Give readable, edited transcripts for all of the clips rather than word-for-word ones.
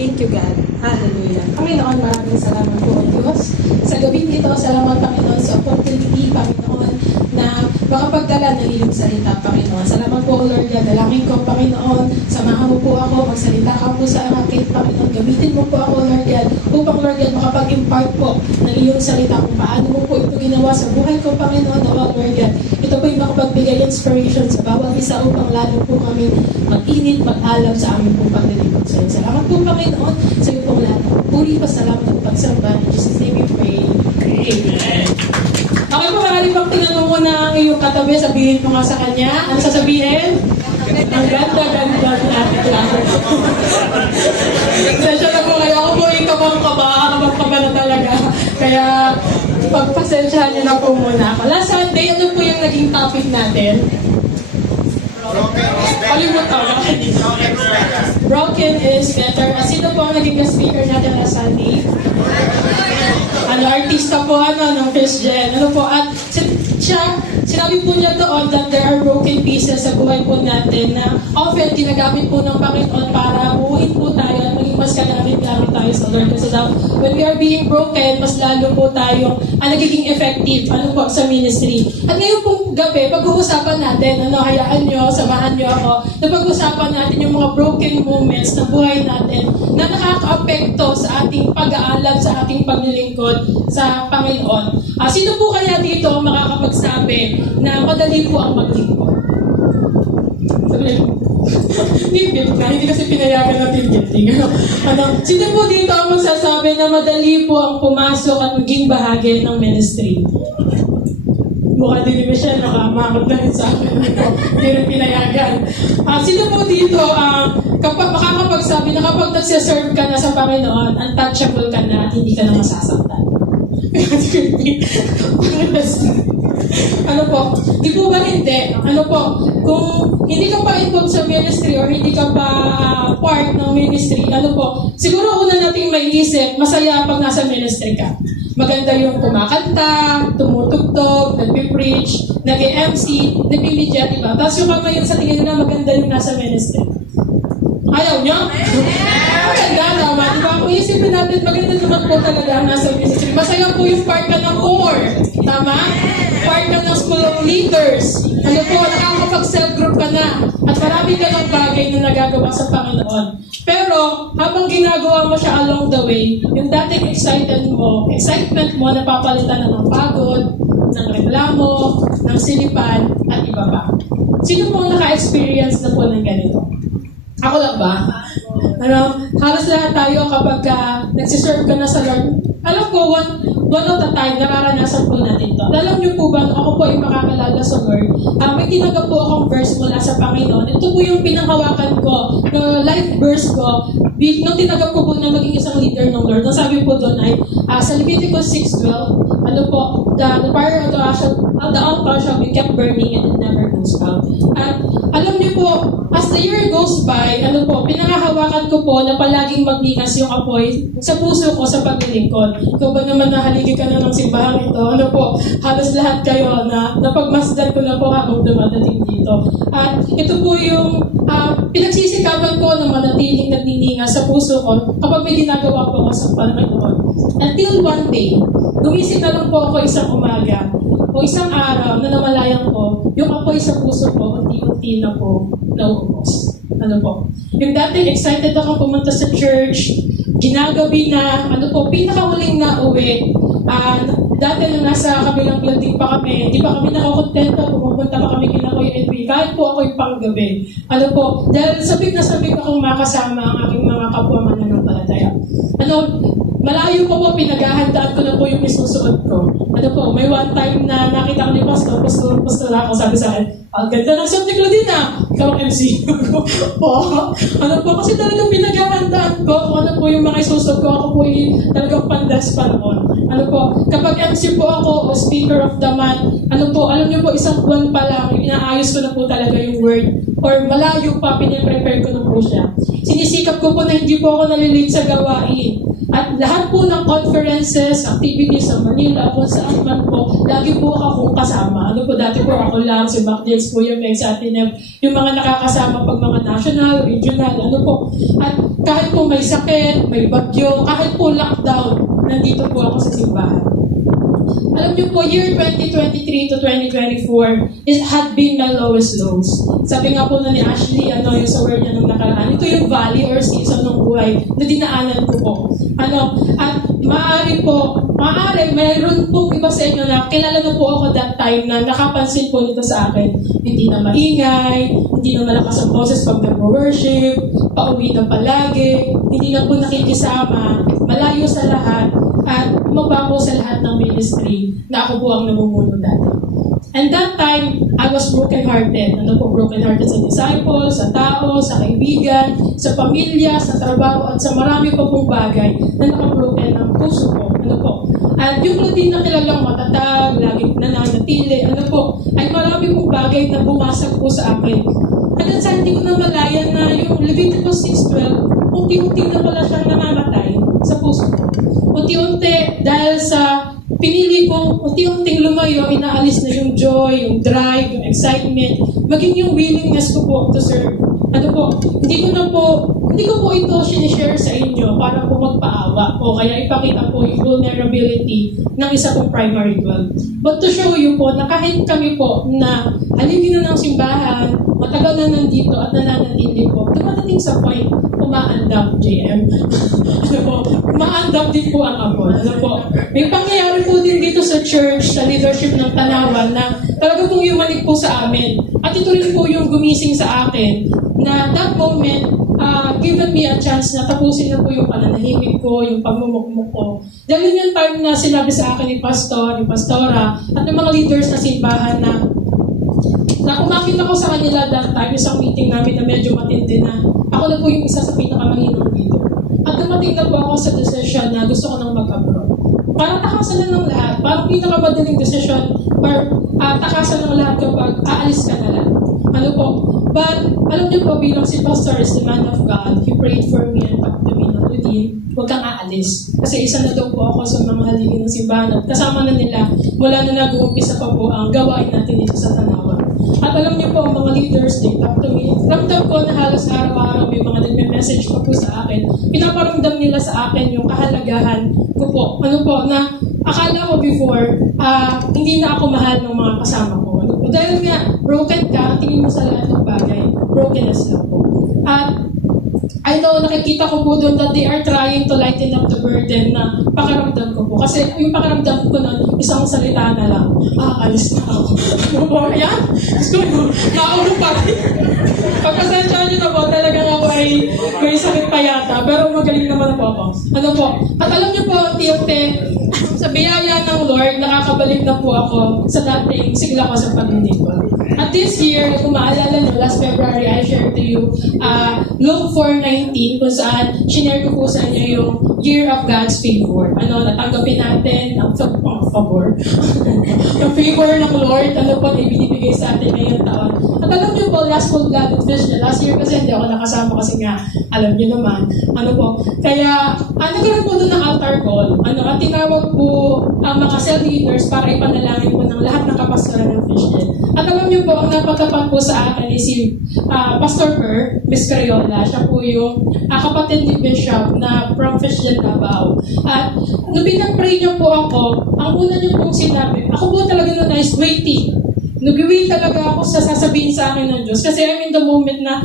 Thank you, God. Hallelujah. Panginoon, maraming salamat po, O Diyos. Sa gabing ito, salamat, Panginoon, sa opportunity, Panginoon, na makapagdala ng iyong salita, Panginoon. Salamat po, Lord God. Dalangin ko, Panginoon, samahan mo po ako, magsalita ka po sa akin, Panginoon. Gamitin mo po ako, Lord God, upang, Lord God, makapag-impart po ng iyong salita kung paano mo po ito ginawa sa buhay ko, Panginoon, O Lord God. Ito po yung makapagbigay inspiration sa bawat isa upang lalo po kami mag-init, mag-alab sa aming pong paglilingkod sa iyo. Salamat po, Panginoon, sa iyo pong lahat. Puri pa salamat at pagsamba. In Jesus' name we pray. Amen. Okay po, maaari bang tingnan mo muna ang iyong katabi, sabihin mo nga sa kanya. Ano sasabihin? Ang ganda-ganda na. Sensya na po kayo. Ako po yung kabang-kaba na talaga. Kaya, pagpasensyahan niyo na po muna ako. Last Sunday, ano po yung naging topic natin? Kalimutan. Broken is better. Sino po ang naging guest speaker natin last Sunday? Artista po, ng Christian. At sinabi po niya doon that there are broken pieces sa buhay po natin na often ginagamit po ng Panginoon para buuin po tayo at maging mas kagamit-gamit tayo sa Lord. Kasi daw, when we are being broken, mas lalo po tayong nagiging effective sa ministry. At ngayon pong gabi, pag-uusapan natin, hayaan nyo, samahan nyo ako, na pag-uusapan natin yung mga broken moments ng buhay natin na nakaka-apekto sa ating pag-aalab, sa ating paglilingkod sa Panginoon. Sino po kaya dito ang makakapagsabi na madali po ang maglingkod? Hindi kasi pinayagan natin gifting. Sino po dito ang magsasabi na madali po ang pumasok at maging bahagi ng ministry? Mukha din ni Michelle, nakamakot na rin sa akin. Hindi rin pinayagan. Sino po dito kapag makakapagsabi na kapag nagsiserve ka na sa Panginoon, untouchable ka na at hindi ka na masasaktan? Di po ba hindi? Kung hindi ka pa involved sa ministry or hindi ka pa part ng ministry, siguro una nating maiisip, masaya pag nasa ministry ka. Maganda yung kumakanta, tumutugtog, nagpipreach, nag-MC, nag-media, diba? Tapos yung kama yun sa tingin nila maganda yung nasa ministry. Ayaw nyo? Maganda naman, diba? Kung isipin natin, maganda naman po talaga ang nasa ministry. Masaya po yung part ka ng core. Tama? Part ka ng school of leaders. Nakakapag-self group ka na. At marami ka ng bagay na nagagawa sa Panginoon. Pero, habang ginagawa mo siya along the way, yung dating excitement mo, napapalitan na ng pagod, ng reklamo, ng silipan, at iba pa. Sino po naka-experience na po ng ganito? Ako lang ba? Halos lahat tayo kapag nagsiserve ka na sa Lord. Alam ko, one of the time, nararanasan po natin to. Alam niyo po ba, ako po ay makakalala sa Lord. May tinanggap po akong verse mula sa Panginoon. Ito po yung pinanghawakan ko, na life verse ko, nung tinanggap ko po na maging isang leader ng Lord. Ang sabi po doon ay, sa Leviticus 6:12, the fire of the altar shall be kept burning and it never goes out. At alam niyo po, as the year goes by, pinangahawakan ko po na palaging magnikas yung apoy sa puso ko sa paglilingkod. Ikaw ba naman nahaligi ka na ng simbahang ito? Halos lahat kayo na napagmasdan ko na po habang dumadating dito. At ito po yung pinagsisikapan ko na manatiling nagniningas sa puso ko kapag may ginagawa po ako sa Panginoon. Until one day, gumising na lang po ako isang umaga o isang araw na namalayan ko, yung apoy sa puso ko, unti-unti na po nauubos. Yung dating excited ako pumunta sa church, ginagabi na, pinakauling na uwi. Dati nung nasa kabilang building pa kami, di pa kami nakakontento, pumupunta pa kami kina Kuya Edwin, kahit po ako yung panggabi. Dahil sabik na sabik akong makasama ang aking mga kapwa mananampalataya. Malayo po pinaghahandaan ko na po yung isusuot ko. May one time na nakita ko ni Pastor ako, sabi sa akin, ang ganda ng subject ko din ikaw ang MC. Kasi talagang pinaghahandaan ko kung ano po yung mga isusuot ko, ako po yung talagang pandas pa noon. Kapag MC po ako o speaker of the month, alam niyo po, isang buwan pa lang, inaayos ko na po talaga yung word, or malayo pa, piniprepare ko na po siya. sinisikap ko po na hindi po ako nalilate sa gawain. At lahat po ng conferences, activities sa Manila, kung saan man po, lagi po akong kasama. Ano po, dati po ako lang, si Mac Jens po yung sa atin, yung mga nakakasama pag mga national, regional, ano po. At kahit po may sakit, may bagyo, kahit po lockdown, nandito po ako sa simbahan. Alam niyo po, year 2023 to 2024 had been my lowest lows. Sabi nga po na ni Ashley, yung sa word niya nung nakaraan, ito yung valley or season ng buhay na dinaanan ko po. At maaari, mayroon pong iba sa inyo na kilala na po ako that time na nakapansin po nito sa akin. Hindi na maingay, hindi na malakas ang boses pag nag-worship, pauwi na palagi, hindi na po nakikisama, malayo sa lahat, at mababaw sa lahat ng ministry na ako po ang namumuno dati. And that time, I was broken-hearted. Broken-hearted sa disciples, sa tao, sa kaibigan, sa pamilya, sa trabaho, at sa marami pa pong bagay na nakabroken ang puso ko. At yung routine na kilalang matatag, laging nananatili, ay marami pong bagay na bumasag po sa akin. Hanggang sa hindi ko na malayan na yung Leviticus 6:12, unti-unti na pala siyang namamatay sa puso ko. Unti-unti, dahil sa pinili kong unti-unting lumayo, inaalis na yung joy, yung drive, yung excitement, maging yung willingness ko po to serve. Hindi ko po ito sinishare sa inyo para po magpaawa o kaya ipakita po yung vulnerability ng isa pong primary 12. But to show you po na kahit kami po na haligi na ng simbahan, matagal na nandito at nananatili po, dumadating sa point, umaandap, JM. Umaandap din po ang amon. May pangyayari po din dito sa church, sa leadership ng Tanawan na talaga pong yumanig po sa amin. At ito rin po yung gumising sa akin na that moment, given me a chance na tapusin na po yung pananahimik ko, yung pagmumukmuk ko. Dahil yung time na sinabi sa akin ni Pastor, ni Pastora, at ng mga leaders na simbahan na umakit ako sa kanila that time, isang meeting namin na medyo matindi na ako na po yung isa sa pinakamahinong dito. At dumating na po ako sa decision na gusto ko nang mag-abroad. Parang takasan na ng lahat. Parang pinakamadaling decision or takasan ng lahat kapag aalis ka na lang. But, alam niyo po, bilang si Pastor is the man of God, he prayed for me and talked to me na, Ludin, huwag kang aalis. Kasi isa na daw po ako sa mga haligi ng simbahan at kasama na nila mula na nag-uumpisa pa po ang gawain natin dito sa Tanawan. At alam niyo po, ang mga leaders, they talk to me. Ramdam ko na halos araw-araw may mga nagme-message pa po sa akin. Pinaparamdam nila sa akin yung kahalagahan ko po. Na akala ko before, hindi na ako mahal ng mga kasama ko. Dahil nga, broken ka, tingin mo sa lahat ng bagay, brokenness lang po. At I know, nakikita ko po doon that they are trying to lighten up the burden na pakaramdam ko po. Kasi yung pakaramdam ko na isang salita na lang, alis na ako. Yan? Gusto ko, nauro pa rin. Pagkasensya nyo na po, talagang ako ay may sakit pa yata. Pero magaling naman po ako. At alam niyo po, unti-unti, sa biyaya ng Lord, nakakabalik na po ako sa dating sigla ko sa paglilingkod. At this year, kung maalala nyo, last February, I shared to you Luke 4:19, kung saan shinare ko po sa inyo yung year of God's favor. Natanggapin natin ang favor. Yung favor ng Lord, na ibinibigay sa atin ngayong taon. At alam niyo po, last full blood and fish na. Last year kasi hindi ako nakasama kasi nga, alam niyo naman. Kaya, nagkaroon po doon ng altar call. At tinawag po ang mga cell leaders para ipanalangin po ng lahat ng kapastoran ng Fishnet. At alam niyo po, ang napatapan po sa akin is si Pastor Per, Miss Cariola. Siya po yung kapatid ni Bishop na from Fishnet Davao. At nung pinag-pray niyo po ako, ang una niyo pong sinabi, ako po talaga na nice waiting. Nag-wait talaga ako sa sasabihin sa akin ng Diyos. Kasi I'm in the moment na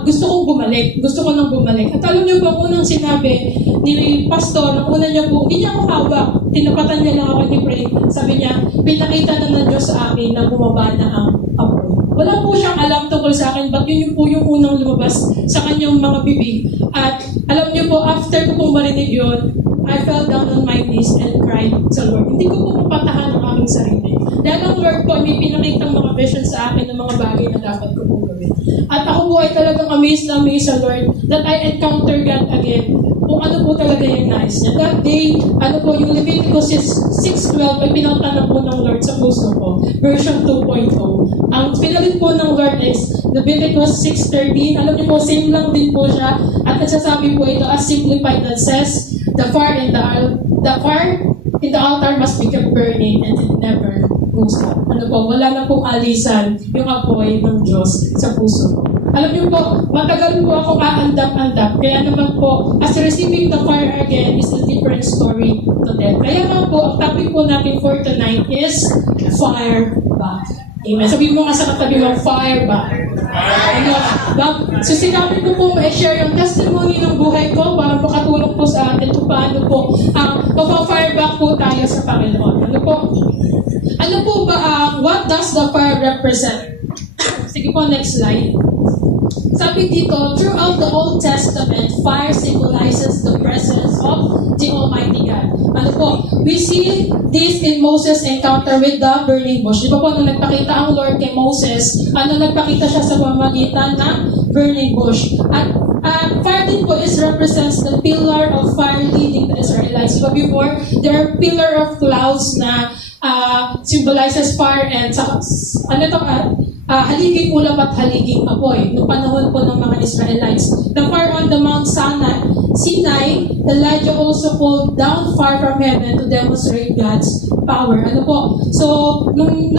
gusto kong bumalik. Gusto ko nang bumalik. At alam niyo po, unang sinabi ni Pastor, ang una niya po, hindi niya ako hawak. Tinapatan niya lang ako ni pray. Sabi niya, pinakita na ng Diyos sa akin na bumaba na ang apoy. Wala po siyang alam tungkol sa akin, but yun po yung unang lumabas sa kanyang mga bibig. At alam niyo po, after ko pong marinig yun, I fell down on my knees and cried sa Lord. Hindi ko po mapatahan ang aming sarili. Dahil ang Lord po, may pinakitang mga vision sa akin ng mga bagay na dapat ko po gawin. At ako po ay talagang amazed na amazed sa Lord that I encounter God again. Kung ano po talaga yung na-realize niya. That day, yung Leviticus 6:12 ay pinautan na po ng Lord sa puso ko. Version 2.0. Ang pinalit po ng Lord is Leviticus 6:13. Alam niyo po, same lang din po siya. At nagsasabi po ito as simplified that says, the fire in the altar must be kept burning and it never goes out. Wala na pong alisan yung apoy ng Diyos sa puso ko. Alam niyo po, matagal po ako kaandap-andap. Kaya naman po, as receiving the fire again is a different story to tell. Kaya nga po, ang topic po natin for tonight is fire back. Amen. Sabihin mo nga sa katabi mo, fire back. Sisikapin ko po ma-share yung testimony ng buhay ko para makatulong po sa atin kung paano po mapa-fire back po tayo sa Panginoon. Ano po ba, what does the fire represent? Sige po, next slide. Sabi dito, throughout the Old Testament, fire symbolizes the presence of the Almighty God. We see this in Moses' encounter with the burning bush. Di ba po, nung nagpakita ang Lord kay Moses, nagpakita siya sa pamamagitan ng burning bush. At fire din po represents the pillar of fire leading the Israelites. But before, there are pillar of clouds na symbolizes fire and haliging ulap at haliging apoy noong panahon po ng mga Israelites. The fire on the Mount Sinai, Elijah also called down fire from heaven to demonstrate God's power. So, nung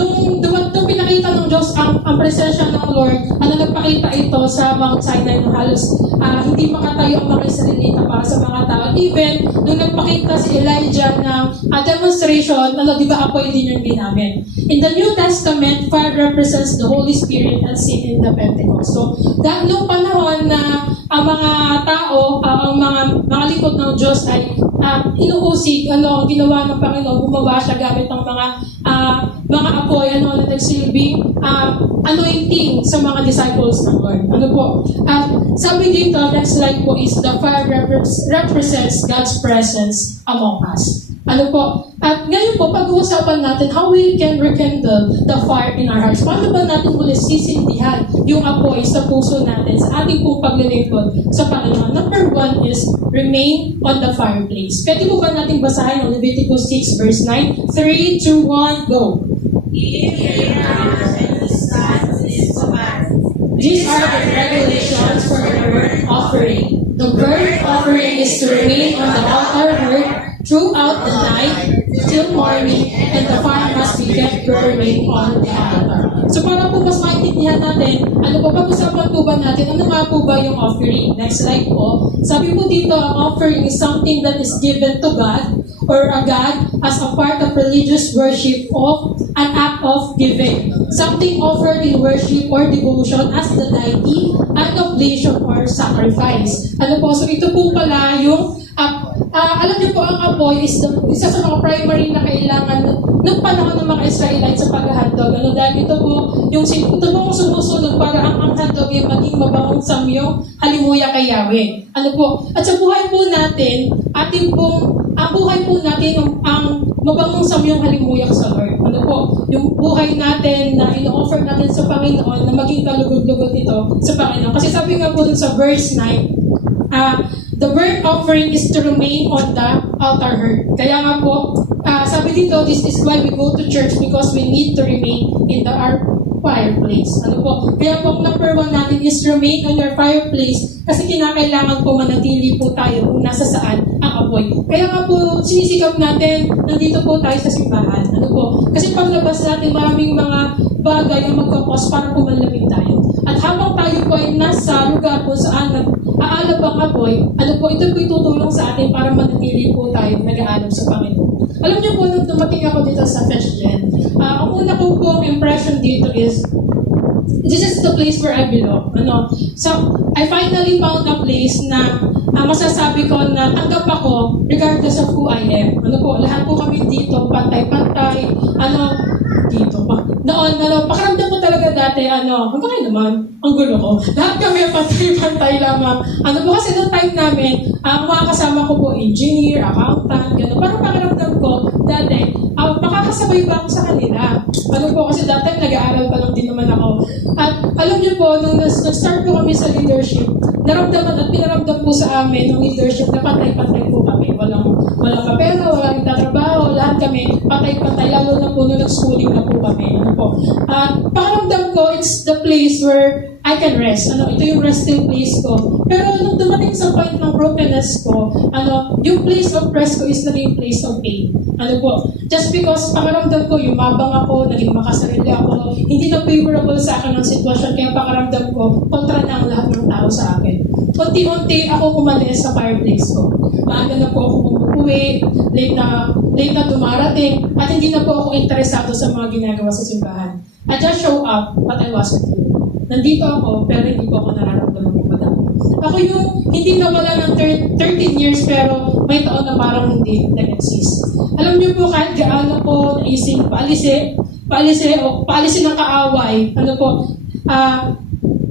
pinakita ng Diyos ang presensya ng Lord, nagpakita ito sa Mount Sinai ng halos hindi makatayo ang mga Israelita para sa mga tao. Even, nung nagpakita si Elijah ng demonstration, di ba apoy din yung ginamit. In the New Testament, fire represents the Holy Spirit as seen in the Pentecost. So, nung panahon na ang mga tao, ang mga lingkod ng Diyos ay inuusig, ginawa ng Panginoon, gumawa siya gamit ng mga apoy, na nagsilbing anointing sa mga disciples ng Lord. Sabi dito, next slide po is the fire represents God's presence among us. At ngayon po, pag-uusapan natin how we can rekindle the fire in our hearts. Paano ba natin ulit sisindihan yung apoy sa puso natin sa ating pong paglilingkod sa Panginoon? Number 1 is remain on the fireplace. Pwede po ba natin basahin ang Leviticus 6 verse 9? 3, 2, 1, go! These are the regulations for the burnt offering. The burnt offering is to remain on the altar heard throughout the night till morning, and the fire must be kept burning on the altar. So para po mas maintindihan natin, pag-usapan po ba natin, ano nga po ba yung offering? Next slide po. Sabi po dito, ang offering is something that is given to God or a God as a part of religious worship of an act of giving. Something offered in worship or devotion as the deity, an oblation or sacrifice. So ito po pala yung alam niyo po, ang apoy is isa sa mga primary na kailangan ng panahon ng mga Israelites sa paghahandog. Dahil ito po ang sumusunod para ang handog ay maging mabangong samyong halimuya kay Yahweh. At sa buhay po natin, ang buhay po natin ang mabangong samyong halimuyak sa Lord. Yung buhay natin na ino-offer natin sa Panginoon na maging kalugod-lugod ito sa Panginoon. Kasi sabi nga po dun sa verse 9, the burnt offering is to remain on the altar heard. Kaya nga po, sabi dito, this is why we go to church because we need to remain in our fireplace. Kaya po, number 1 natin is remain on your fireplace kasi kinakailangan po manatili po tayo kung nasa saan ang apoy. Kaya nga po, sinisikap natin, nandito po tayo sa simbahan. Kasi paglabas natin, maraming mga bagay ang magkakos para po manlamig tayo. At habang tayo po ay nasa lugar kung saan aalab ang apoy, ito po itutulong sa atin para manatili po tayo nag-aalab sa Panginoon. Alam niyo po, nung dumating ako dito sa FESGEN, ang una ko pong impression dito is, this is the place where I belong. So, I finally found a place na masasabi ko na tanggap ako regardless of who I am. Lahat po kami dito, pantay-pantay, dito pa. Noon, pakiramdam ko talaga dati, bakit naman, ang gulo ko. Lahat kami pantay-pantay lamang. Kasi noong time namin, ang mga kasama ko po, engineer, accountant, gano'n. Parang pakiramdam ko, dati, makakasabay ba ako sa kanila? Kasi dati nag-aaral pa lang din naman ako. At alam niyo po, nung nag-start po kami sa leadership, naramdaman at pinaramdam po sa amin ng leadership na pantay-pantay po kami. Walang lalo na po nung nag-schooling na po kami. Ano po. At pakiramdam ko, it's the place where I can rest. Ito yung resting place ko. Pero nung dumating sa point ng brokenness ko, yung place of rest ko is naging place of pain. Just because pakiramdam ko, yumabang ako, naging makasarili ako, hindi na favorable sa akin ang sitwasyon, kaya pakiramdam ko, kontra na ang lahat ng tao sa akin. Unti-unti ako umalis sa fireplace ko. Maaga na po ako umuwi, late na dumarating, at hindi na po ako interesado sa mga ginagawa sa simbahan. I just show up, but I wasn't here. Nandito ako, pero hindi ko ako nararamdaman ng madami. Ako yung hindi nawala ng 13 years, pero may taon na parang hindi nag-exist. Alam niyo po, kahit gaano po naising paalisin ng kaaway,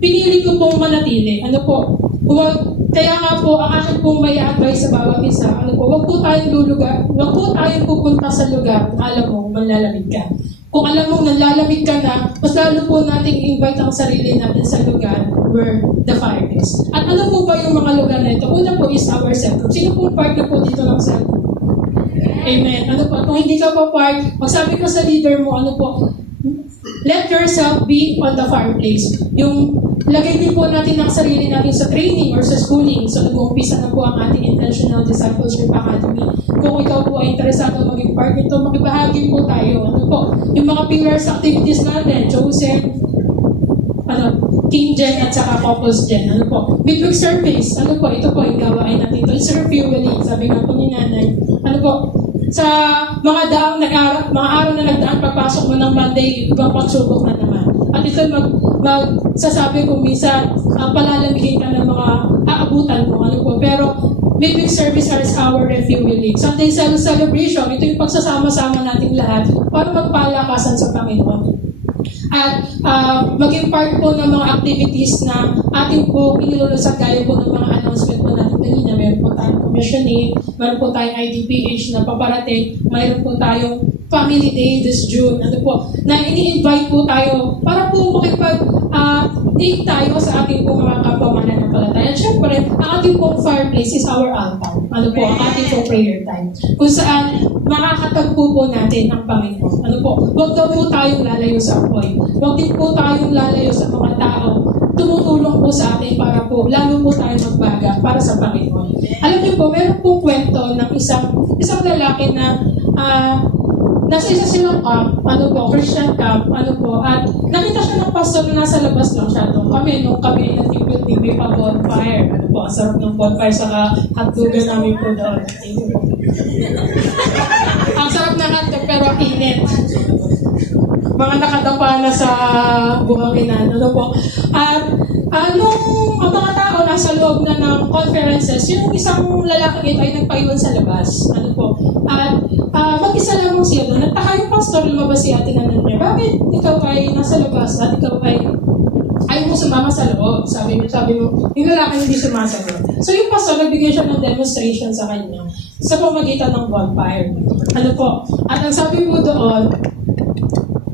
pinili ko pong manatili. Kaya nga po, ang akin pong may advice sa bawat isa, wag po tayong pupunta sa lugar kung alam mo, manlalamig ka. Kung alam mong nanlalamig ka na, mas lalo po nating invite ang sarili natin sa lugar where the fire is. At ano po ba yung mga lugar na ito? Una po is our cell group. Sino pong part na po dito ng cell group? Amen. Kung hindi ka pa part, magsabi ka sa leader mo, let yourself be on the fireplace. Yung lagay din po natin ang sarili natin sa training or sa schooling. So, nag-uumpisa na po ang ating Intentional Discipleship Academy. Kung ikaw po ay interesado maging part nito, makibahagi po tayo. Yung mga pillars activities natin, chosen, Teen Gen at saka Couples Gen. Midweek service. Ito po yung gawain natin ito. It's refueling. Sabi nga po ni Nanay. Sa mga araw na nagdaan, pagpasok mo ng Monday, ibang pagsubok na naman. At ito magsasabi kung minsan, palalamigin ka ng mga aabutan mo. Pero midweek service is our refueling. Sunday celebration, ito yung pagsasama-sama nating lahat para magpalakasan sa Panginoon. At maging part po ng mga activities na ating po inilulusad gaya po ng mga announcement po natin kanina. Meron po tayong commissioning, meron po tayong IDPH na paparating, meron po tayong Family Day this June, na ini-invite po tayo para po makipag-date tayo sa ating po mga kapwa mananampalataya. At syempre, ang ating pong fireplace is our altar. Ang ating pong prayer time. Kung saan makakatagpo po natin ang Panginoon. Huwag daw po tayong lalayo sa apoy. Huwag din po tayong lalayo sa mga tao tumutulong po sa atin para po, lalo po tayo magbaga para sa Panginoon. Alam niyo po, meron pong kwento ng isang lalaki na nasa isa silang camp, Christian camp, at nakita siya ng pastor na nasa labas lang siya. Nung kami ay nag-building, may pa-bonfire. Ang sarap ng bonfire, saka hotdogan namin po doon. Ang sarap ng hotdog, pero init. Mga nakadapa na sa buhanginan. At nung ang mga tao nasa loob na ng conferences, yung isang lalaki ay nagpaiwan sa labas. At mag-isa lamang siya doon. Nagtaka yung pastor, lumabas si ate na niya, bakit ikaw ay nasa labas at ikaw ay ayaw mo sumama sa loob? Sabi mo, yung lalaki hindi sumasagot. So yung pastor, nagbigay siya ng demonstration sa kanya sa pamagitan ng bonfire. At ang sabi mo doon,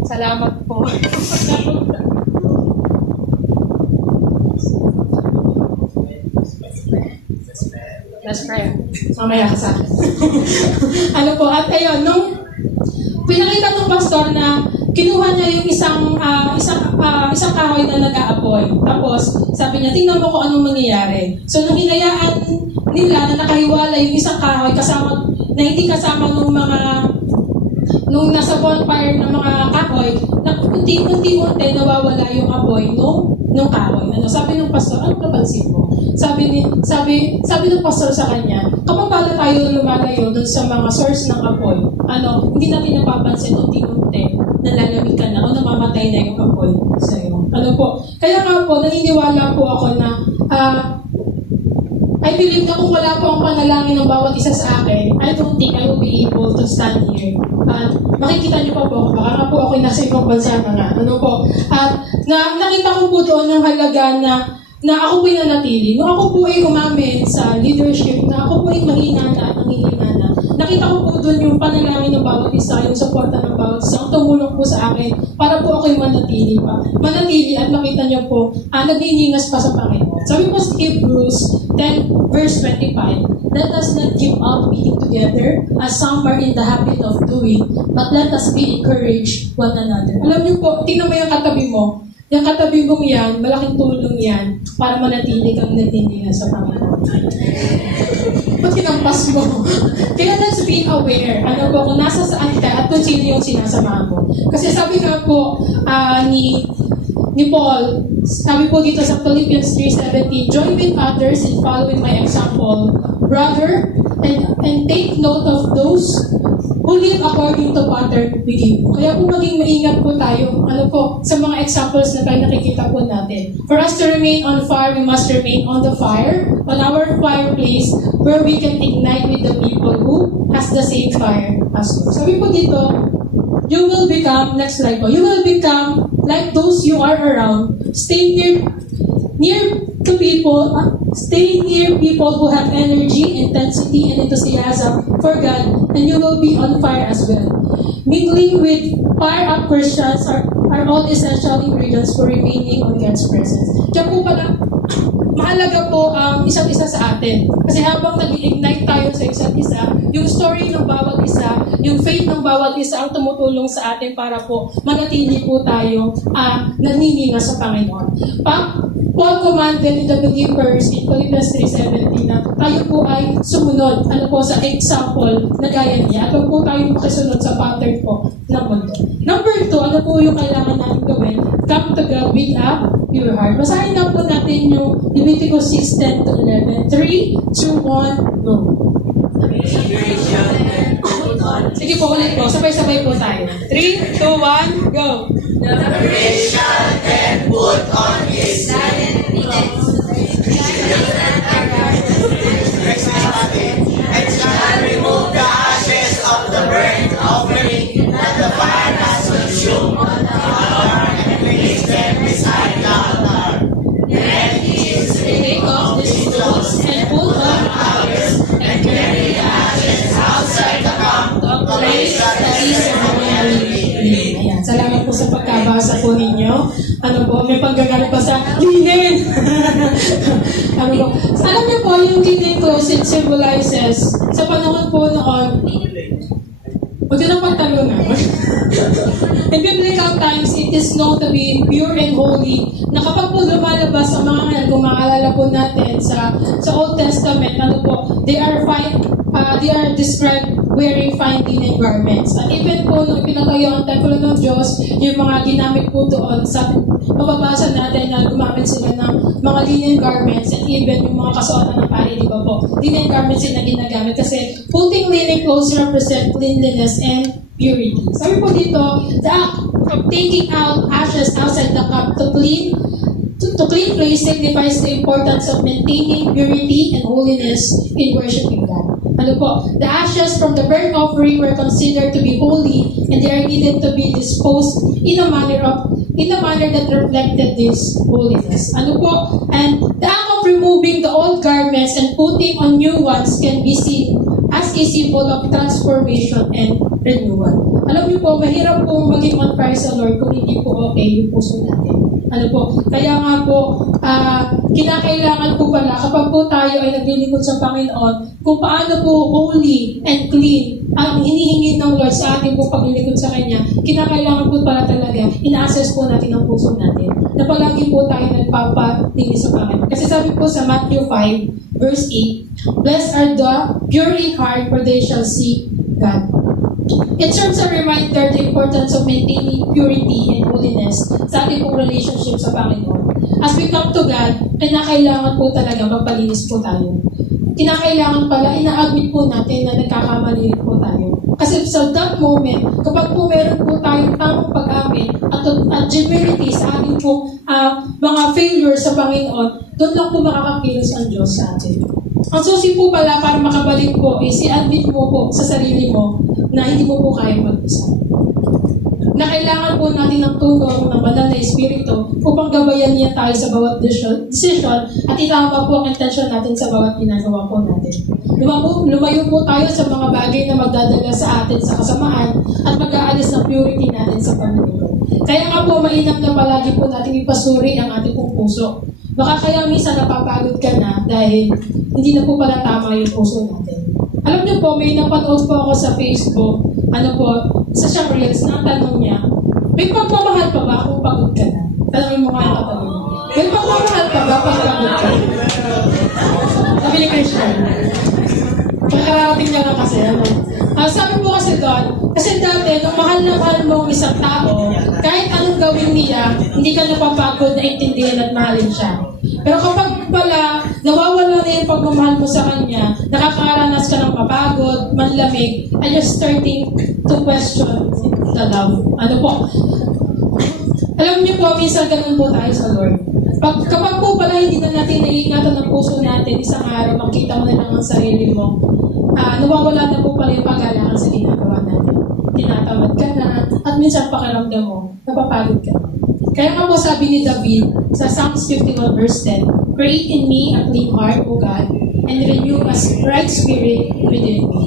salamat po. Let's pray. Mamaya ka sa akin. At ayun, nung pinakita ng pastor na kinuha niya yung isang kahoy na nag-aapoy. Tapos, sabi niya, tingnan mo kung anong mangyayari. So, nung hinayaan nila na nakahiwala yung isang kahoy na hindi kasama nung nasa bonfire ng mga kahoy, na unti-unti nawawala yung apoy nung kahoy. Sabi ng pastor, ano napansin mo? Sabi ng pastor sa kanya, kapag pala tayo lumalayo dun sa mga source ng apoy, hindi natin napapansin unti-unti, nalalamig ka na o namamatay na yung apoy sa iyo. Kaya nga po, naniniwala po ako na I believe na kung wala po ang panalangin ng bawat isa sa akin, I don't think I will be able to stand here. At makikita niyo pa po ako, baka nga po ako nasa ibang bansa na nga. At nakita ko po doon ng halaga na ako po'y nanatili. Nung ako po ay umamin sa leadership, na ako po ay mahina na at nanghihina na, nakita ko po doon yung panalangin ng bawat isa, yung suporta ng bawat isa, ang tumulong po sa akin para po ako'y manatili pa. Manatili at makita niyo po, nagniningas pa sa Panginoon. Sabi po sa Hebrews 10 verse 25, let us not give up meeting together, as some are in the habit of doing, but let us be encouraged one another. Alam niyo po, tingnan mo yung katabi mo. Yung katabi mong yan, malaking tulong yan para manatili kang nagtindihan sa Panginoon. Ba't kinampas mo? Kaya let's be aware, ano po, kung nasa saan ka at kung sino yung sinasama mo. Kasi sabi nga po ni Paul, sabi po dito sa Philippians 3:17, join with others in following my example, brother, and take note of those who live according to pattern we give. Kaya po maging maingat po tayo, ano po, sa mga examples na tayo nakikita po natin. For us to remain on fire, we must remain on the fire, on our fireplace, where we can ignite with the people who has the same fire as us. Sabi po dito, you will become, next slide po, you will become like those you are around. Stay near to people, stay near people who have energy, intensity, and enthusiasm for God, and you will be on fire as well. Mingling with fire-up Christians are all essential ingredients for remaining on God's presence. Kaya po pala, mahalaga po ang isa't isa sa atin. Kasi habang nag-ignite tayo sa isa't isa, yung story ng bawat isa, yung faith ng bawat isa ang tumutulong sa atin para po manatili po tayo naniningil sa Panginoon. Paul commanded the believers in Philippians 3:17 na tayo po ay sumunod sa example na gaya niya at huwag po tayo makasunod sa pattern po ng mundo. Number 2, ano po yung kailangan natin gawin? Come to God with a pure heart. Basahin na po natin yung Leviticus 6:10-11. 3, 2, 1, go. Sige po, ulit po. Sabay-sabay po tayo. 3, 2, 1, go. The priest shall then put on his and shall remove the ashes of the burnt offering that the fire has consumed on the altar and place them beside the altar. Then he is to take off the stones and put on others and carry the ashes outside the camp to a place that is ceremonially clean. Ayan, salamat po sa pagkabasa po ninyo. Ano po, may paggagamit pa sa linen. Ano po, alam niyo po, yung linen po symbolizes sa panahon po noon, huwag na pagtalo na. In biblical times, it is known to be pure and holy na kapag po lumalabas ang mga ngayon, kung maalala po natin sa Old Testament, ano po, they are described wearing fine linen garments. At even po, nung pinatayo ang templo ng Diyos, yung mga ginamit po doon, mababasa natin na gumamit sila ng mga linen garments and even yung mga kasuotan ng pari, di ba po? Linen garments yung na ginagamit kasi putting linen clothes represent cleanliness and purity. Sabi po dito, the act of taking out ashes outside the cup to clean place signifies the importance of maintaining purity and holiness in worshiping God. Ano po, the ashes from the burnt offering were considered to be holy and they are needed to be disposed in a manner that reflected this holiness. Ano po, and the act of removing the old garments and putting on new ones can be seen as a symbol of transformation and renewal. Alam niyo po, mahirap po maging on fire sa Lord kung hindi po okay yung puso natin. Ano po, kaya nga po, kinakailangan po pala kapag po tayo ay naglilingkod sa Panginoon, kung paano po holy and clean ang hinihingi ng Lord sa ating po paglilingkod sa Kanya, kinakailangan po pala talaga, ina-assess po natin ang puso natin, na palagi po tayo nagpapatingin sa Panginoon. Kasi sabi po sa Matthew 5, verse 8, blessed are the pure in heart, for they shall see God. It serves a reminder the importance of maintaining purity and holiness sa ating pong relationship sa Panginoon. As we come to God, kinakailangan po talaga magpalinis po tayo. Kinakailangan pala, ina-admit po natin na nagkakamali po tayo. Kasi sa that moment, kapag po meron po tayong tamang pag-amin at genuinity sa ating po mga failures sa Panginoon, doon lang po makakakilos ang Diyos sa atin. Ang susi po pala para makabalik po is i-admit mo po sa sarili mo na hindi mo po kaya mag-isa. Na kailangan po natin ng tulong ng banal na Espiritu upang gabayan niya tayo sa bawat decision at itama po ang intention natin sa bawat ginagawa po natin. Lumayo po tayo sa mga bagay na magdadala sa atin sa kasamaan at mag-aalis ng purity natin sa Panginoon. Kaya nga po, mainam na palagi po natin ipasuri ang ating pong puso. Baka kaya minsan napapagod ka na dahil hindi na po pala tama yung puso natin. Alam niyo po, may napanood po ako sa Facebook, sa siyang reels, na tanong niya, may pagmamahal pa ba kung pagod ka na? Tanongin mo kaya katanong. May pagmamahal pa ba pag pagod ka na? Sabi ni Christian. Pagkarating niya lang kasi, sabi po kasi doon, kasi dati, nung mahal na mahal mo ang isang tao, kahit anong gawin niya, hindi ka napapagod na intindihan at mahalin siya. Pero kapag pala, nawawala na yung pagmamahal mo sa kanya, nakakaranas ka ng mapagod, manlamig, and you're starting to question the love. Alam niyo po, minsan ganun po tayo sa Lord. Kapag po pala hindi na natin naiingatan ng puso natin, isang araw, makita mo na lang ang sarili mo, nawawala na po pala yung pag-alangan sa ginagawa natin. Tinatamad ka na, at minsan pakiramdam mo, napapagod ka. Kaya nga po sabi ni David sa Psalms 51 verse 10, "Create in me a clean heart, O God, and renew a right spirit within me."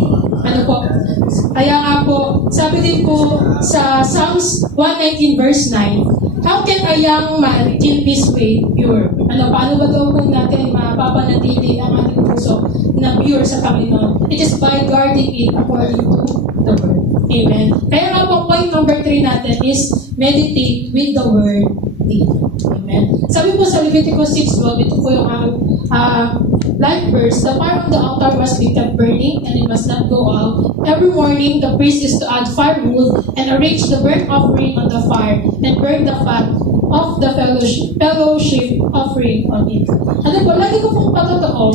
Kaya nga po, sabi din po sa Psalms 119 verse 9, "How can a young man keep his way pure?" Paano ba daw po natin mapapanatili ang ating puso na pure sa Panginoon? It is by guarding it according to the Word. Amen. Kaya nga po, point number 3 natin is meditate with the Word daily. Amen. Sabi po sa Leviticus 6:12, ito po yung life verse, "The fire on the altar must be kept burning and it must not go out. Every morning, the priest is to add firewood and arrange the burnt offering on the fire and burn the fat of the fellowship offering on it." Lagi ko pong patotoo,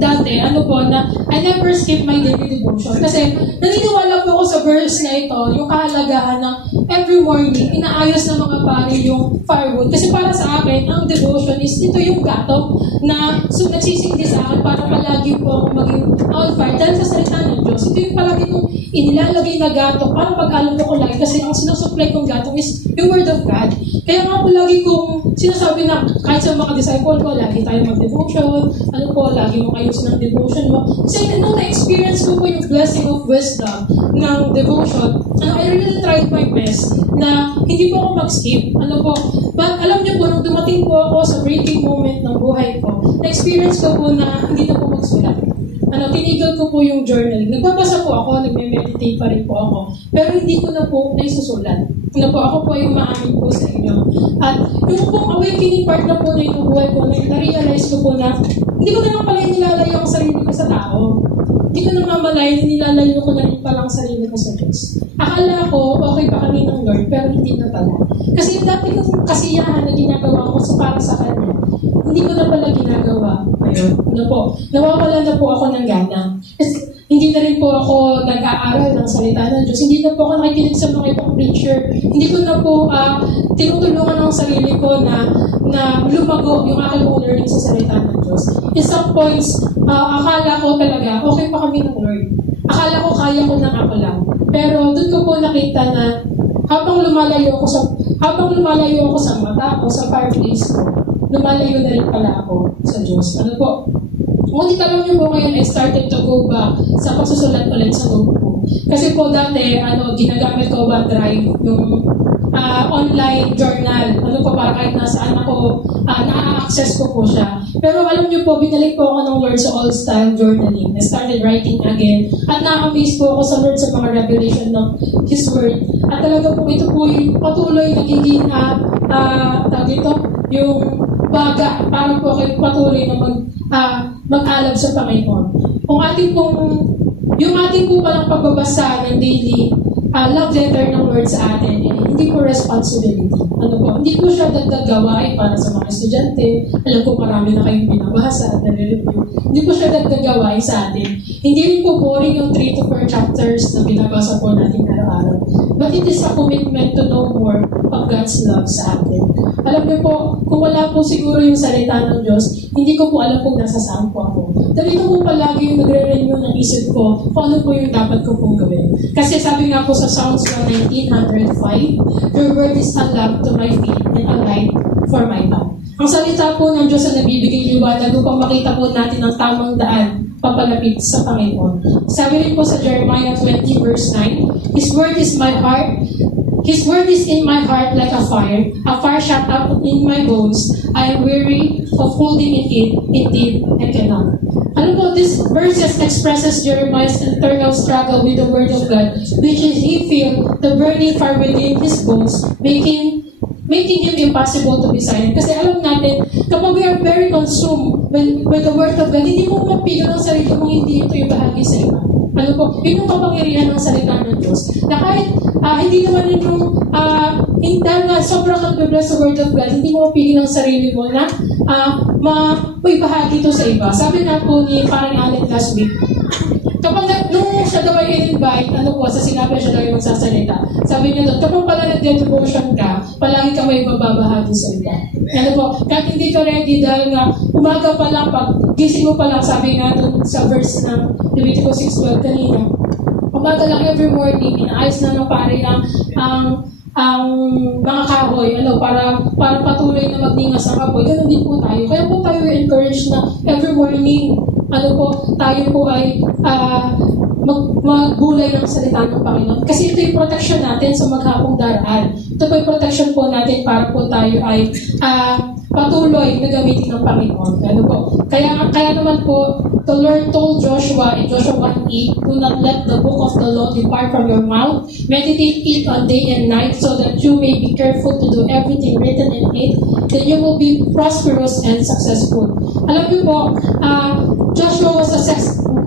dati, na I never skip my daily devotion. Kasi naniniwala po ako sa verse na ito, yung kahalagahan ng every morning, inaayos ng mga pari yung firewood. Kasi para sa akin, ang devotion is ito yung gatong na nagsisindi sa akin para palagi po ako maging on fire. Dahil sa salita ng Diyos, ito yung palagi kong inilalagay na gatong para pag-alam ko lagi. Kasi ang sinusupply kong gatong is yung Word of God. Kaya nga po lagi kong sinasabi na kahit sa mga disciple ko, lagi tayo mag-devotion, lagi mong ayusin ang devotion mo. Kasi nung na-experience ko po yung blessing of wisdom ng devotion, I really tried my best na hindi po ako mag-skip. But alam niyo po, nung dumating po ako sa breaking moment ng buhay ko, na-experience ko po na hindi na po magsulat. Tinigil ko po yung journaling. Nagbabasa po ako, nagme-meditate pa rin po ako. Pero hindi ko na po naisusulat. Ako po yung maamin po sa inyo. At yung pong awakening part na po na yung buhay ko, na-realize ko po na hindi ko na lang pala nilalayo ang sarili ko sa tao. Hindi ko na mamalayan, nilalayo ko na rin pala ang sarili ko sa Diyos. Akala ko, okay pa kami ng Lord, pero hindi na pala. Kasi yung dati kong kasiyahan na ginagawa ko para sa Kanya, hindi ko na pala ginagawa. Ayun, nawawala na po ako ng gana. Hindi na rin po ako nag-aaral ng salita ng Diyos. Hindi na po ako nakikinig sa mga ibang preacher. Hindi ko na po tinutulungan ang sarili ko na lumago yung aking learning sa salita ng Diyos. In some points, akala ko talaga, okay pa kami ng Lord. Akala ko kaya ko ng ako lang. Pero doon ko po nakita na habang lumalayo ako sa mata ko, sa fireplace ko, lumalayo na rin pala ako sa Diyos. Ngunit alam niyo po ngayon, I started to go back sa pagsusulat ulit sa notebook. Kasi po dati, ginagamit ko OneDrive, yung online journal. Para kahit nasaan ako, na-access ko po siya. Pero alam niyo po, binalik po ako ng Lord sa all-style journaling. I started writing again. At na-amaze po ako sa Lord sa mga revelation ng His Word. At talaga po, ito po yung patuloy nagiging, yung baga, para po kayo patuloy na mag-alab sa Panginoon. Yung ating po palang pagbabasa ng daily love letter ng Lord sa atin, hindi po responsibility. Hindi po siya dagdag gawain para sa mga estudyante. Alam ko marami na kayong binabasa at nare-review. Hindi po siya dagdag gawain sa atin. Hindi rin po boring yung 3 to 4 chapters na binabasa po natin araw-araw. But it is a commitment to know more of God's love sa atin. Alam niyo po, kung wala po siguro yung salita ng Diyos, hindi ko po alam kung nasa saan po ako. Dito po palagi yung nagre-renew ng isip ko kung ano po yung dapat ko pong gawin. Kasi sabi nga po sa Psalms 119:105, "Your word is a lamp to my feet and a light for my path." Ang salita po ng Diyos na nagbibigay liwanag upang makita po natin ang tamang daan papalapit sa Panginoon. Sabi rin po sa Jeremiah 20 verse 9, His word is in my heart like a fire shut up in my bones. I am weary of holding it in, indeed I cannot. Ano po, this verses expresses Jeremiah's internal struggle with the Word of God, which is he feel the burning fire within his bones, making him impossible to be silent. Kasi alam natin, kapag we are very consumed with the Word of God, hindi mo mapigil ang sarili mo, hindi ito ibahagi sa iba. Ano po, yun yung kapangyarihan ng salita ng Diyos. Na kahit hindi naman yun yung, dahil nga sobrang nagbe-bless sa Word of God, hindi mo mapigil ang sarili mo na maibahagi ito sa iba. Sabi nga po ni parang Allen last week, kapag nung siya daw ay invite, ano po, sa sinabi siya daw yung magsasalita. Sabi niya doon, kapag pala nag-devotion ka, palagi ka may babahagi sa iba. Ano po, kahit hindi ka ready dahil nga, umaga pa lang, pag gising mo pa lang, sabi nga doon sa verse ng Leviticus 6:12 kanina, umaga lang every morning, inaayos na ng pare ang mga kahoy, para patuloy na magningas ang kahoy. Ganun din po tayo. Kaya po tayo encourage na every morning, tayo po ay magbulay ng salita ng Panginoon. Kasi ito yung protection natin sa maghapong daraan. Ito po yung protection po natin para po tayo ay patuloy na gamitin ng Panginoon. Ano po? Kaya naman po, the Lord told Joshua in Joshua 1:8, do not let the book of the law depart from your mouth. Meditate it on day and night so that you may be careful to do everything written in it. Then you will be prosperous and successful. Alam niyo po, Joshua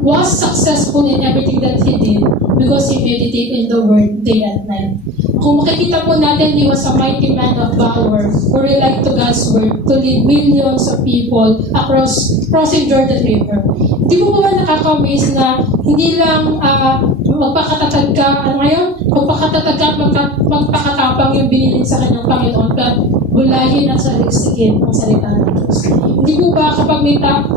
was successful in everything that he did because he meditated in the Word day and night. Kung makikita po natin, he was a mighty man of valor who relied to God's Word to lead millions of people crossing Jordan River. Di po ba nakaka-amaze na hindi lang magpakatatag ka, magpakatatag ka at magpakatapang yung binilin sa kanyang Panginoon, but bulahin at saligsigin ang salita ng Diyos. Hindi po ba kapag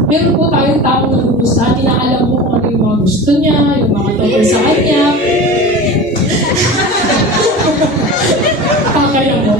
meron po tayong taong nagugustuhan, tinaalam mo kung ano yung mga gusto niya, yung mga tungkol sa kanya. Kaya mo.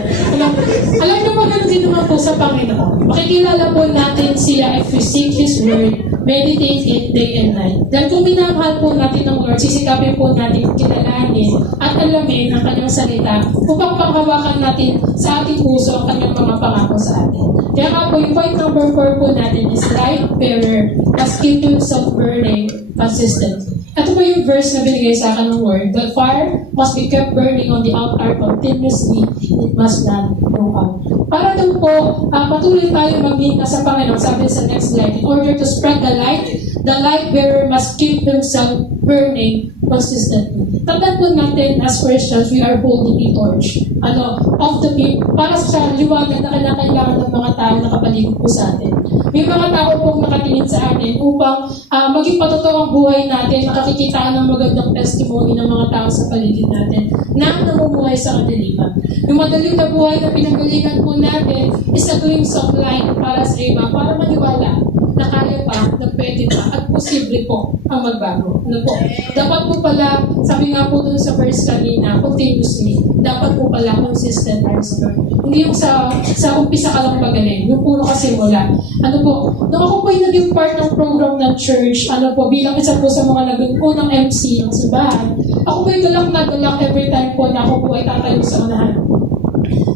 Alam niyo po, ganun din naman po sa Panginoon. Makikilala po natin siya if we seek His Word, meditate it day and night. Dahil kung minamahal po natin ng Lord, sisikapin po natin kilalanin at alamin ang kanyang salita upang panghawakan natin sa ating puso ang kanyang mga pangako sa atin. Kaya nga po, yung point number 4 po natin is light bearer must keep himself burning consistently. Ito po yung verse na binigay sa akin ng Word. The fire must be kept burning on the altar continuously. It must not go out. Para doon po, patuloy tayo maging sa Panginoon. Sabi sa next slide, in order to spread the light bearer must keep himself burning consistently. Tandaan po natin, as Christians, we are holding a torch. Of the people, para sa liwanag na kailangan ng mga tao na kapaligid po sa atin. May mga tao pong nakatingin sa atin upang maging patotoo ang buhay natin, nakakikita ng magandang testimony ng mga tao sa paligid natin na namumuhay sa kadiliman. Yung madaling na buhay na pinagalingan po natin is a glimpse of light para sa iba, para maniwala na kaya pa, na pwede pa, at posible po ang magbago. Dapat po pala, sabi nga po dun sa verse kanina, continuously, dapat po pala consistent tayo sa Lord. Hindi yung sa umpisa ka lang magaling, yung puro kasi wala. Nung ako po yung naging part ng program ng church, bilang isa po sa mga naging unang MC ng simbahan, ako po yung galak na galak every time po na ako po ay tatayo sa unahan.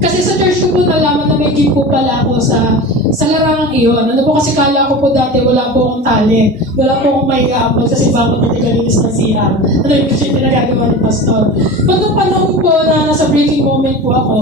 Kasi sa church ko po nalaman na may gift po pala ako sa larangang iyon. Kasi kala ko po dati wala po akong talent. Wala po akong maiaabot kasi bakit natin kalinis ng CR. Yung kasi pinagagawa ni Pastor. Pag nung panahon po na nasa breaking moment po ako,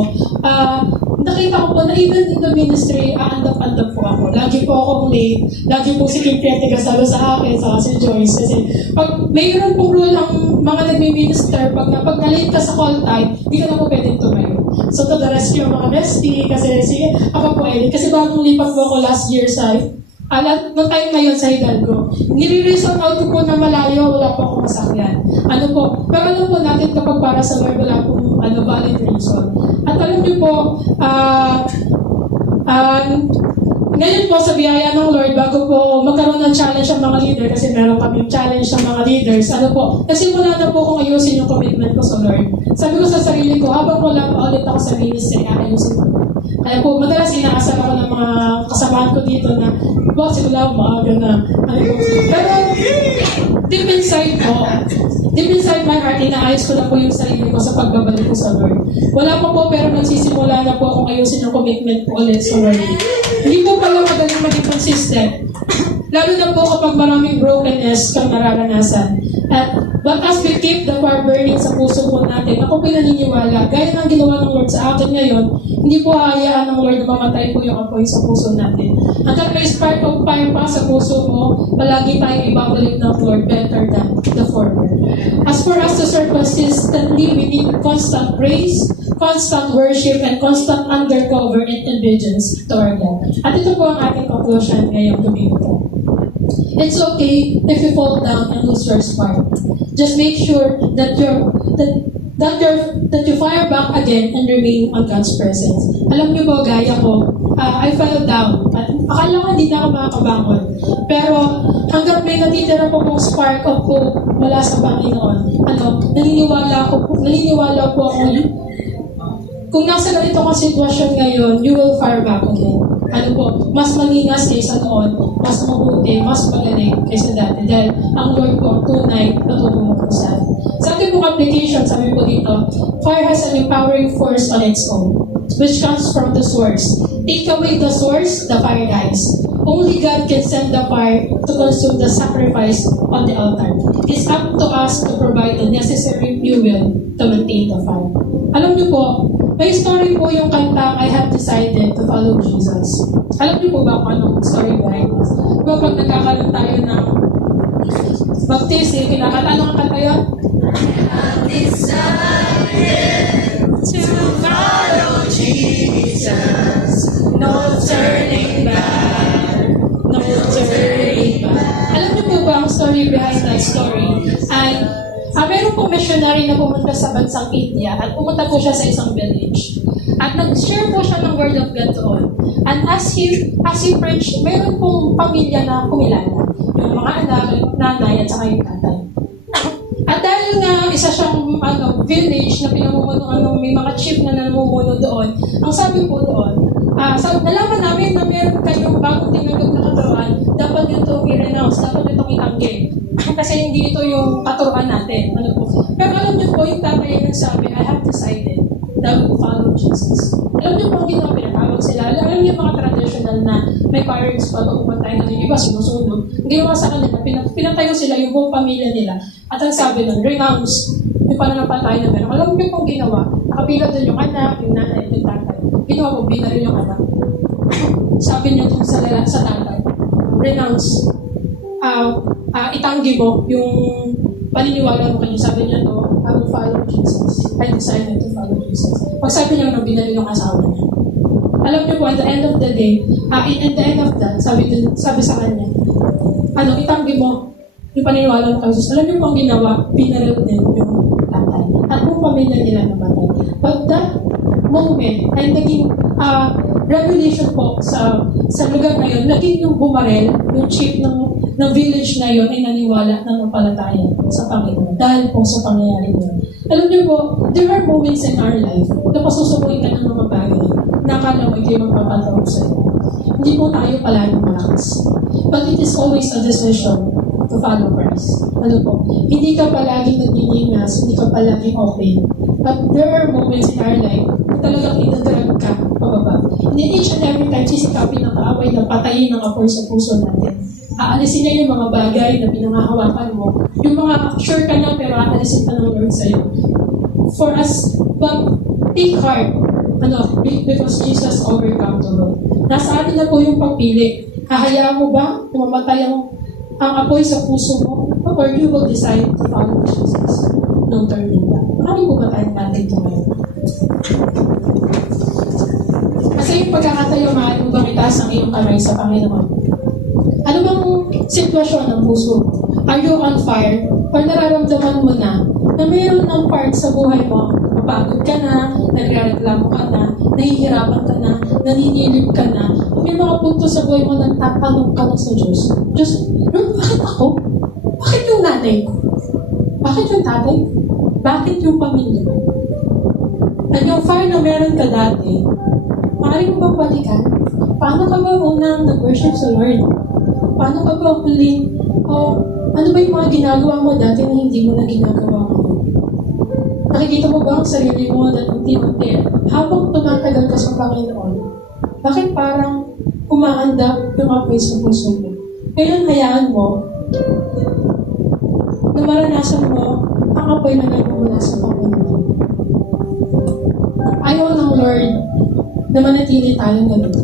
nakita ko po na even in the ministry, aandap-andap po ako. Lagi po akong late. Lagi po si Kim Piete kasalo sa akin, sa si Joyce. Kasi pag mayroon pong rule ang mga nagmi-minister, pag na-late ka sa call time, hindi ka na po pwedeng tumayo. So to the rescue ang mga bestie, kasi sige, ako po kasi bagong lipat po ako last year sa noong time na yun sa Hidalgo. Nire-reason out ko po na malayo, wala po akong masakyan. Pero po natin kapag para sa Lord, wala pong valid reason. At alam niyo po, ngayon po sa biyaya ng Lord, bago po magkaroon ng challenge ang mga leader, kasi meron kami challenge ng mga leaders, nagsimula na po kung ayusin yung commitment ko sa Lord. Sabi ko sa sarili ko, habang wala pa ulit ako sa ministry, ayusin ko. Kaya po, madalas inaasar ako ng mga kasamahan ko dito na, sigula maaga na. Pero, deep inside my heart, inaayos ko na po yung sarili ko sa pagbabalik ko sa Lord. Wala pa po, pero nagsisimula na po akong ayusin yung commitment ko ulit sa Lord. Hindi po pala madaling maging consistent. Lalo na po kapag maraming brokenness kang nararanasan. But as we keep the fire burning sa puso po natin, ako po'y naniniwala, gaya ng ginawa ng Lord sa akin ngayon, hindi po hayaan ng Lord na mamatay po yung apoy sa puso natin. Hanggang may spark of fire pa sa puso mo, palagi tayong ibabalik ng Lord better than the former. As for us to serve consistently, we need constant praise, constant worship, and constant undercover and obedience to our God. At ito po ang ating conclusion ngayong gabi po. It's okay if you fall down and lose your spark. Just make sure that you fire back again and remain on God's presence. Alam niyo po, gaya ko, I fell down. At akala ko hindi na ako makakabangon. Pero hanggang may natitira po kong spark of hope mula sa Panginoon, naniniwala po ako, kung nasa ganito kang sitwasyon ngayon, you will fire back again. Mas malingas kaysa noon, mas mabuti, mas magaling kaysa dati. Dahil ang Lord po, tunay, natutulong po sa atin. Sa ating pong application, sabi po dito, fire has an empowering force on its own, which comes from the source. Take away the source, the fire dies. Only God can send the fire to consume the sacrifice on the altar. It's up to us to provide the necessary fuel to maintain the fire. Alam niyo po, may story po yung kanta, I have decided to follow Jesus. Alam niyo po ba kung anong story behind this? Diba pag nagkakaroon tayo ng baptism, kinakanta, anong kanta yun? Decided to follow Jesus. No turning back. No turning back. Alam niyo po ba ang story behind that story? Ay, meron pong missionary na pumunta sa bansang India at pumunta po siya sa isang village. At nag-share po siya ng word of God doon. And as he preached, meron pong pamilya na kumilala. Yung mga anak, nanay, at saka yung tatay. At dahil nga isa siyang village na pinamumuno, may mga chief na namumuno doon, ang sabi po doon, nalaman namin na meron kayong bagong tinanggap na katuruan, dapat itong i-renounce, dapat itong itanggi. Kasi hindi ito yung katuruan natin. Pero alam niyo po, yung tatay ay nagsabi, I have decided that we follow Jesus. Alam niyo po, hindi naman pinatawag sila. Alam niyo yung mga traditional na may parents pa, pag pumatay na yung iba, sinusunod. Ang ginawa sa kanila, pinatayo sila yung buong pamilya nila. At ang sabi nun, renounce yung pananampatay na meron. Alam niyo pong ginawa, nakapila doon yung anak, yung nanay, yung tatay. Ginawa po, binaril yung anak. Sabi niya dun sa tatay, renounce. Itanggi mo yung paniniwala mo kanya. Sabi niya to, I will follow Jesus. I decided to follow Jesus. Pag sabi niya nang binaril yung asawa niya. Alam niyo po, at the end of the day, at the end of that, sabi sa kanya, itanggi mo yung paniniwala mo kay Jesus. Alam niyo po ang ginawa, binaril din yung tatay. At buong pamilya nila namatay. But that moment ay naging revelation po sa lugar na yun, naging yung bumarel, yung chief ng village na yun ay naniwala ng napalataya sa Panginoon dahil po sa pangyayari yun. Alam niyo po, there are moments in our life na pasusukuin ka ng mga bagay na akala mo ito yung magpapatawag sa'yo. Hindi po tayo palaging malakas. But it is always a decision to follow Christ. Hindi ka palaging nagniningas, hindi ka palaging open. But there are moments in our life na talagang inadrag ka pababa. And each and every time, sisikapin ng kaaway na patayin ng apoy sa puso natin. Aalisin niya yung mga bagay na pinangahawakan mo. Yung mga sure ka na pero aalisin ka ng Lord sa'yo. For us, but take heart. Because Jesus overcome the world. Nasa atin na po yung pagpili. Hahayaan mo ba na mamatay ang apoy sa puso mo? Or you will decide to follow Jesus? No turning back. Marami po ba tayong natin ito ngayon? Kasi yung pagkakatayo, maaari mo bang itaas ang iyong kamay sa Panginoon? Ano bang sitwasyon ng puso? Are you on fire? Or nararamdaman mo na mayroon ng part sa buhay mo, mapagod ka na, nagreklamo ka na, nahihirapan ka na, naninilip ka na, may mga punto sa buhay mo na tatanong ka na sa Diyos. Diyos, Lord, bakit ako? Bakit yung nanay ko? Bakit yung tatay ko? Bakit yung pamilya ko? At yung fire na meron ka dati, maaari mo bang balikan? Paano ka ba unang nag-worship sa Lord? Paano ka ba huling, ano ba yung mga ginagawa mo dati na hindi mo na ginagawa mo? Nakikita mo ba ang sarili mo na unti-unti habang tumatagal ka sa Panginoon? Bakit parang umaandap yung apoy sa puso mo? Kailan hayaan mo na maranasan mo ang apoy na nagmumula sa Panginoon? Ayaw ng Lord na manatili tayong ganito.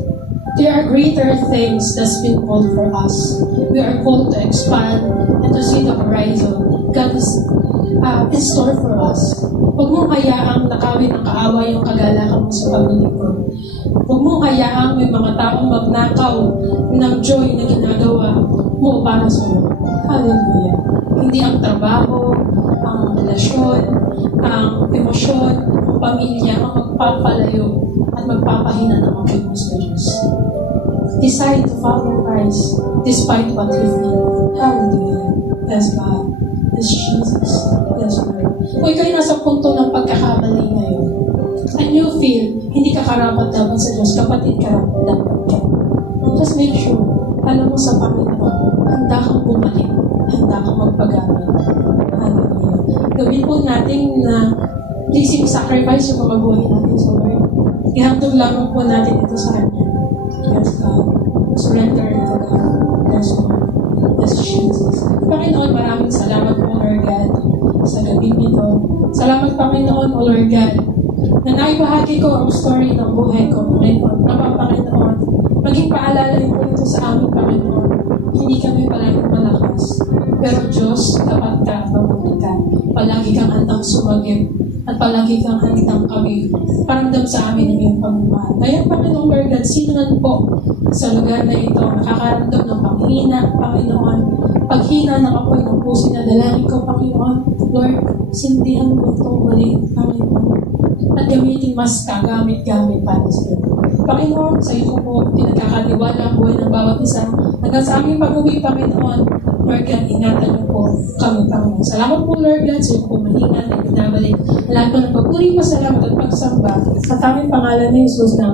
There are greater things that's been called for us. We are called to expand and to see the horizon. God is in store for us. Huwag mong hayaang nakawin ng kaaway yung kagalakan mo sa paglilingkod. Huwag mong hayaang may mga taong magnakaw ng joy na ginagawa mo para sa Lord. Hallelujah. Hindi ang trabaho, ang relasyon, ang emosyon, ang pamilya, ang magpapalayo at magpapahina ng mga mo sa Diyos. Decide to follow Christ despite what you feel. Hallelujah. Yes, God. Yes, Jesus. Yes, Lord. Kung ikaw'y nasa punto ng pagkakamali ngayon, and you feel hindi ka karapat dapat sa Diyos, kapatid karapat dapat ka. Just make sure, alam mo sa Panginoon, handa kang bumalik, handa kang magpagamit. Hallelujah. Gawin po natin na pleasing sacrifice yung mga buhay natin sa Lord. Ihandog lamang po natin ito sa Kanya. Yes, God. Surrender it to God. Yes, Lord. Yes, Jesus. Panginoon, maraming salamat po, Lord God, sa gabi nito. Salamat, Panginoon, O Lord God, na naibahagi ko ang story ng buhay ko, Panginoon. Panginoon, maging paalala rin po ito sa amin, Panginoon. Hindi kami palaging malakas. Pero Diyos, tapat ka at mabuti ka. Palagi kang handang sumagip at palagi kang handang kami paramdam sa amin ng iyong pagmamahal. Kaya, Panginoon, Lord God, sino man po sa lugar na ito nakakaramdam ng panghina, Panginoon, paghina ng apoy ng puso na dalangin ko, Panginoon, Lord, sindihan mo itong muli, Panginoon, at gamitin mas kagamit-gamit para sa iyo. Panginoon, sa iyo po pinagkakatiwala ang buhay ng bawat isa. Hanggang sa aming pag-uwi, Panginoon, Lord God, ingatan niyo po kami, Panginoon. Salamat po, Lord God, sa iyo po mahingan at binabalik. Lahat po ng papuri, pasalamat at pagsamba sa tanging pangalan ni Jesus na